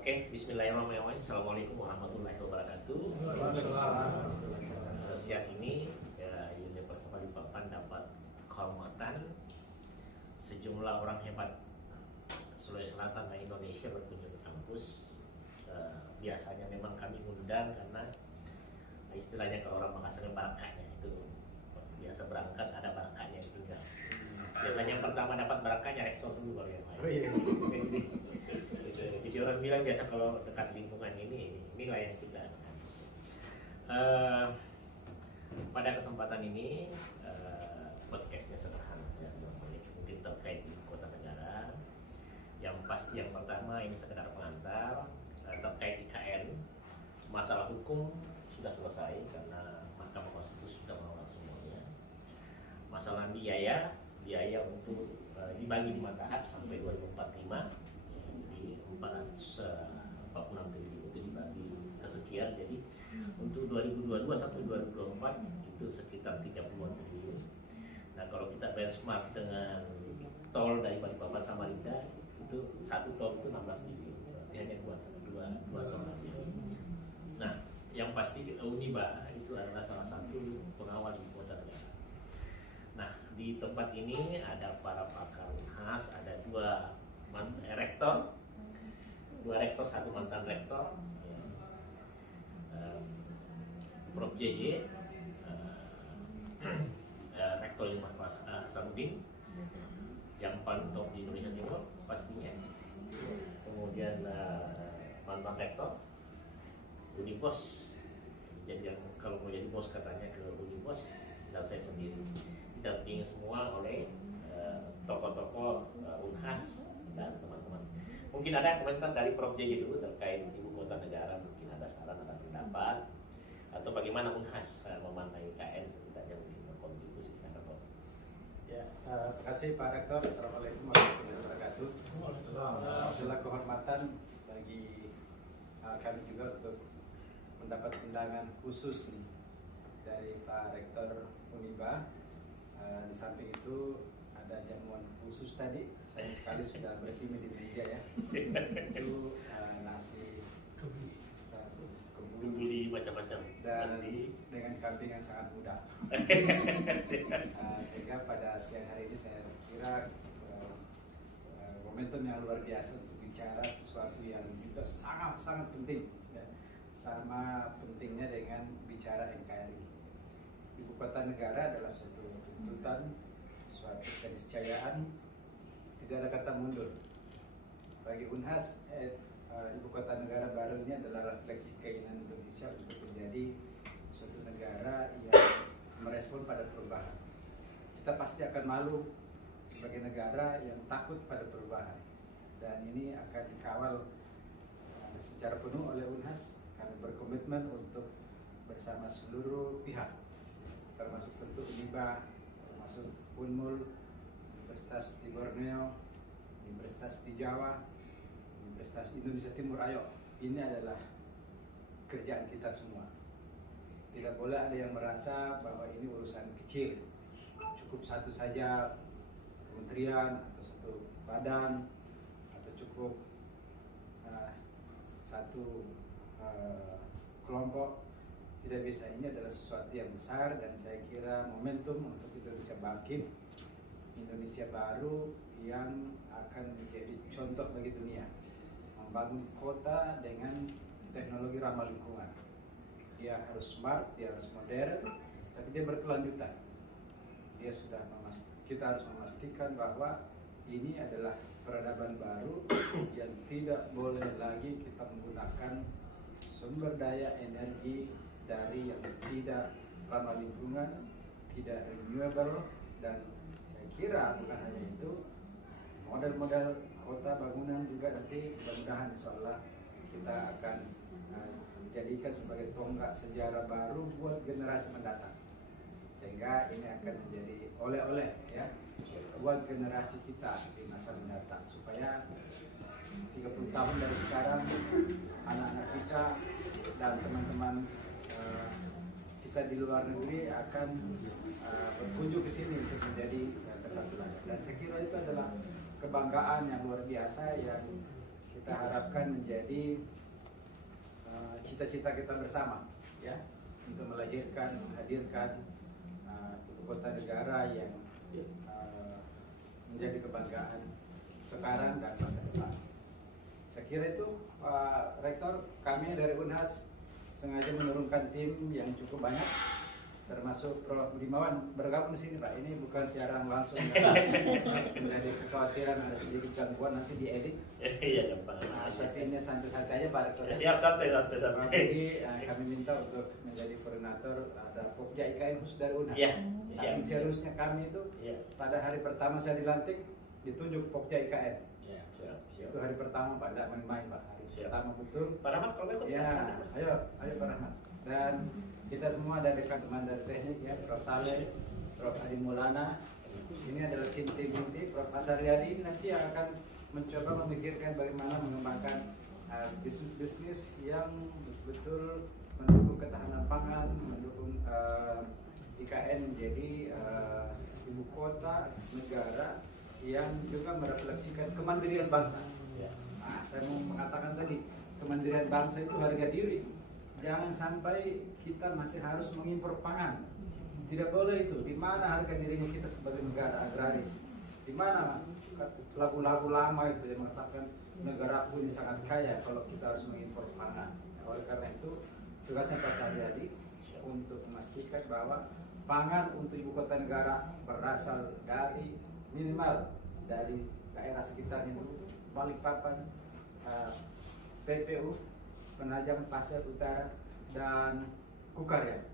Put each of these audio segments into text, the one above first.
Oke, bismillahirrahmanirrahim. Assalamualaikum warahmatullahi wabarakatuh. Siang ini Universitas Balikpapan dapat kehormatan sejumlah orang hebat Sulawesi Selatan dan Indonesia berkunjung ke kampus. Biasanya memang kami undang karena istilahnya kalau orang Makassar barakahnya itu biasa berangkat ada barakahnya juga. Biasanya yang pertama dapat barakahnya rektor dulu baru yang lain. Jadi orang bilang biasa kalau dekat lingkungan inilah yang kita. Pada kesempatan ini podcastnya sederhana ya, mungkin terkait ibu kota negara. Yang pasti yang pertama ini sekedar pengantar terkait IKN. Masalah hukum sudah selesai karena Mahkamah Konstitusi sudah menolak semuanya. Masalah biaya untuk dibagi 5 tahap sampai 2045, jadi 446 triliun itu dibagi kesekian, jadi untuk 2022 sampai 2024 itu sekitar 30-an triliun. Nah kalau kita benchmark dengan tol dari Balikpapan Samarinda itu satu tol itu 16 triliun, hanya dua tol aja. Nah yang pasti Uniba itu adalah salah satu pengawal ibu kota negara. Nah, di tempat ini ada para pakar UNHAS, ada dua rektor, satu mantan rektor, Prof. JJ, Rektor Ilmu Sarudin, yang paling top di Indonesia Timur pastinya. Kemudian mantan rektor Unibos, jadi yang kalau mau jadi bos katanya ke Unibos, dan saya sendiri. Didampingi semua oleh tokoh-tokoh UNHAS dan teman-teman. Mungkin ada komentar dari Prof. JJ dulu terkait ibu kota negara, mungkin ada saran, ada pendapat, atau bagaimana UNHAS memandang IKN setidaknya mungkin berkontribusi secara Prof. Ya, terima kasih Pak Rektor. Assalamualaikum warahmatullahi wabarakatuh. Adalah kehormatan bagi kami juga untuk mendapat undangan khusus nih dari Pak Rektor Uniba. Di samping itu ada jamuan khusus tadi, saya sekali sudah bersih di meja ya. Itu nasi kebuli macam-macam dan dengan kambing yang sangat muda. Sehingga pada siang hari ini saya kira momentum yang luar biasa untuk bicara sesuatu yang juga sangat penting ya. Sama pentingnya dengan bicara NKRI. Ibu kota negara adalah suatu tuntutan, suatu keniscayaan, tidak ada kata mundur. Bagi UNHAS, ibu kota negara baru ini adalah refleksi keinginan Indonesia untuk menjadi suatu negara yang merespon pada perubahan. Kita pasti akan malu sebagai negara yang takut pada perubahan, dan ini akan dikawal secara penuh oleh UNHAS. Kami berkomitmen untuk bersama seluruh pihak, termasuk tentu Uniba, termasuk Unmul, Universitas di Borneo, Universitas di Jawa, Universitas Indonesia Timur. Ayo, ini adalah kerjaan kita semua. Tidak boleh ada yang merasa bahwa ini urusan kecil, cukup satu saja kementerian atau satu badan, atau cukup satu kelompok. Tidak bisa, ini adalah sesuatu yang besar, dan saya kira momentum untuk Indonesia bangkit, Indonesia baru yang akan menjadi contoh bagi dunia, membangun kota dengan teknologi ramah lingkungan. Dia harus smart, dia harus modern, tapi dia berkelanjutan. Kita harus memastikan bahwa ini adalah peradaban baru yang tidak boleh lagi kita menggunakan sumber daya energi dari yang tidak ramah lingkungan, tidak renewable. Dan saya kira bukan hanya itu, model-model kota bangunan juga nanti mudah-mudahan insyaallah kita akan jadikan sebagai tonggak sejarah baru buat generasi mendatang, sehingga ini akan menjadi oleh-oleh ya buat generasi kita di masa mendatang, supaya 30 tahun dari sekarang anak-anak kita dan teman-teman kita di luar negeri akan berkunjung ke sini untuk menjadi tempat belajar. Dan saya kira itu adalah kebanggaan yang luar biasa yang kita harapkan menjadi cita-cita kita bersama, ya, untuk menghadirkan ibu kota negara yang menjadi kebanggaan sekarang dan masa depan. Saya kira itu, Pak Rektor, kami dari Unhas sengaja menurunkan tim yang cukup banyak, termasuk Prof. Budimawan bergabung di sini, Pak. Ini bukan siaran langsung, menjadi kekhawatiran ada sedikit gangguan nanti diedit. Iya, gampang. Tapi ini santai-santai aja, Pak Rektor. Siap, santai. Jadi kami minta untuk menjadi koordinator ada Pokja IKN khusus dari Unhas. Iya, Saking siap. seriusnya kami itu, pada hari pertama saya dilantik ditunjuk Pokja IKN. Iya, siap. Itu hari pertama, Pak, tidak main-main, Pak. Hari Siap. pertama betul. Pak Rahmat, kalau ikut Ya, ayo Pak Rahmat. Dan kita semua ada dekat teman dari teknik, ya, Prof. Saleh, Prof. Adi Maulana. Ini adalah tim-tim inti. Prof. Asaryadi nanti yang akan mencoba memikirkan bagaimana mengembangkan bisnis-bisnis yang betul-betul mendukung ketahanan pangan, mendukung IKN menjadi ibu kota negara yang juga merefleksikan kemandirian bangsa. Nah, saya mau mengatakan tadi, kemandirian bangsa itu harga diri. Jangan sampai kita masih harus mengimpor pangan. Tidak boleh itu. Di mana harga dirinya kita sebagai negara agraris? Di mana lagu-lagu lama itu yang mengatakan negaraku ini sangat kaya kalau kita harus mengimpor pangan. Oleh karena itu, tugasnya Pak Saryadi untuk memastikan bahwa pangan untuk ibu kota negara berasal dari minimal dari daerah sekitarnya dulu, Balikpapan, PPU, Penajam Pasir Utara, dan Kukarya.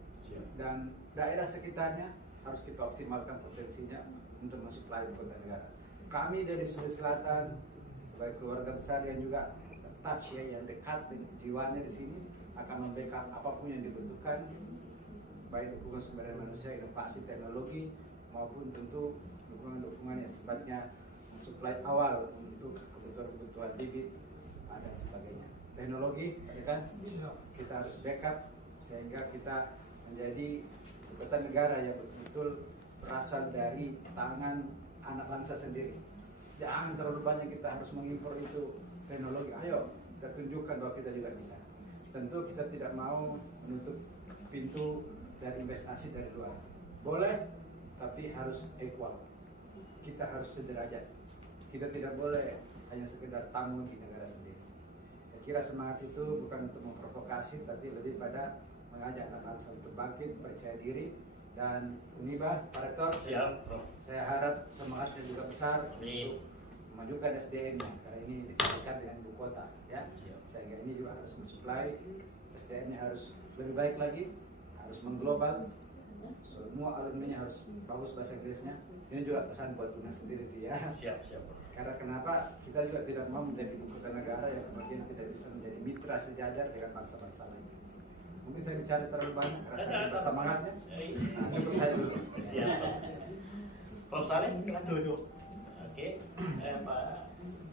Dan daerah sekitarnya harus kita optimalkan potensinya untuk mensuplai ibu kota negara. Kami dari Sulawesi Selatan sebagai keluarga besar yang juga touch, ya, yang dekat dengan jiwanya di sini, akan membackup apapun yang dibutuhkan, baik dukungan sumber daya manusia, inovasi teknologi, maupun tentu dukungan-dukungan yang sifatnya mensuplai awal untuk kebutuhan-kebutuhan bibit dan sebagainya. Teknologi, ya kan, kita harus backup sehingga kita menjadi ibu kota negara yang betul-betul berasal dari tangan anak bangsa sendiri. Jangan terlalu banyak kita harus mengimpor itu teknologi. Ayo kita tunjukkan bahwa kita juga bisa. Tentu kita tidak mau menutup pintu dari investasi dari luar. Boleh, tapi harus equal. Kita harus sederajat. Kita tidak boleh hanya sekedar tamu di negara sendiri. Saya kira semangat itu bukan untuk memprovokasi, tapi lebih pada mengajak anak bangsa untuk bangkit, percaya diri, dan Unibah, Pak Rektor, saya harap semangatnya juga besar untuk memajukan SDM-nya, karena ini dikaitkan dengan ibu kota, ya. Sehingga ini juga harus mensuplai SDM-nya harus lebih baik lagi, harus mengglobal, semua alumni harus bagus bahasa Inggrisnya. Ini juga pesan buat Unas sendiri sih, ya. Siap. Karena kenapa kita juga tidak mau menjadi ibu kota negara yang kemudian tidak bisa menjadi mitra sejajar dengan bangsa-bangsa lain. Mungkin saya bicara terlalu banyak, rasanya bersemangatnya. Nah, cukup saya dulu. Siap. Prof. Saleh, silakan duduk. Oke, Pak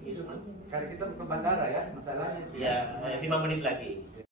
Isman. Karena kita ke bandara, ya, masalahnya. Ya, 5 menit lagi.